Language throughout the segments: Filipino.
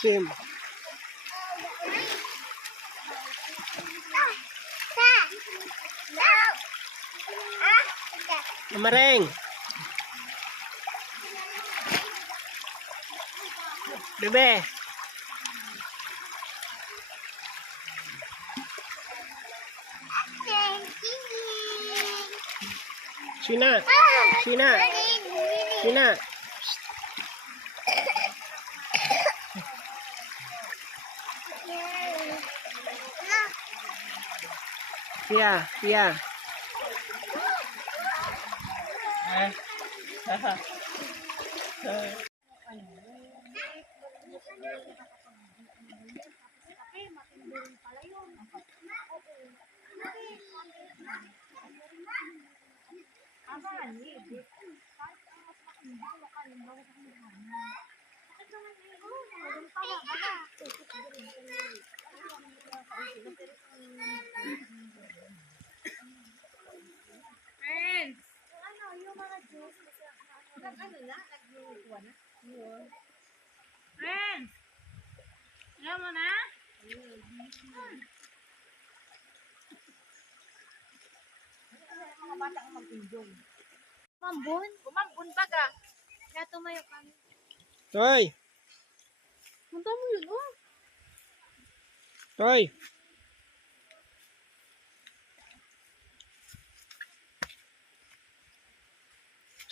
Sim. Amareng. Bebe. Sina. Sina. Sina. Tia, Tia. Friends, alam mo na? Mga bata ang mag-enjoy. Mambun? Umambun pa ka. Kaya tumayo kami. Toy. Punta mo yun, oh. Toy.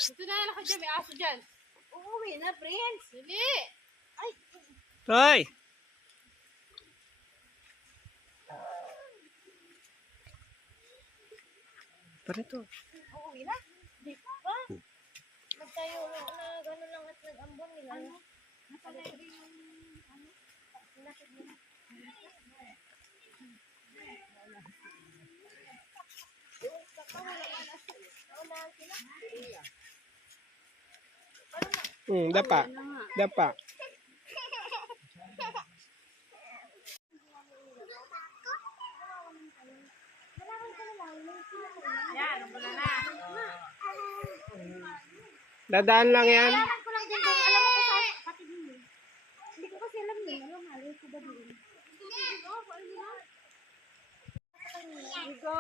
Ito na lang ka dyan, may aso dyan. Uuwi na, Prince. Dili. Ay, Toy. Parito. uuwi na? Di pa. Magtayo na gano'n lang at nag-ambon nila. Ano? Nakalagay yung, ano? Nakit nila. Dapa. Dapa. Yan, wala na. Dadaan lang yan. Alam ko lang din doon. Alam mo ko sa kapatid niyo. Hindi ko kasi alam yun. Alam, malay ko ba doon? Iko.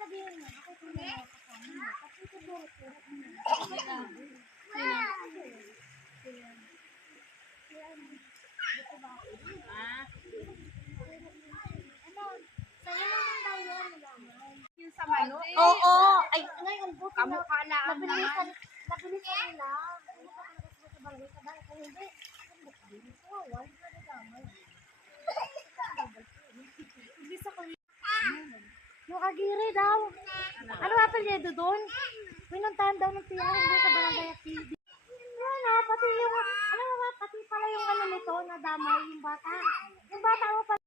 Sabihin mo, ako kung may kasama. Kasi siguro ko. Ah, Ano? Sa'yo naman daw yun. yung sa mano. Oo. Ay, ngayon buti na. Kamukha lang Nabilisan naman. nila. Ano ka talaga sa barangay sa dahil kung hindi. Wala na damay. Yung agiri daw. Ano nga pala yun doon? Pinuntahan daw ng tira hindi sa barangay activity. Yan ah, pati yung, ano nga, pati pala yung ano nito, nadamay yung bata. Yung bata mo pala.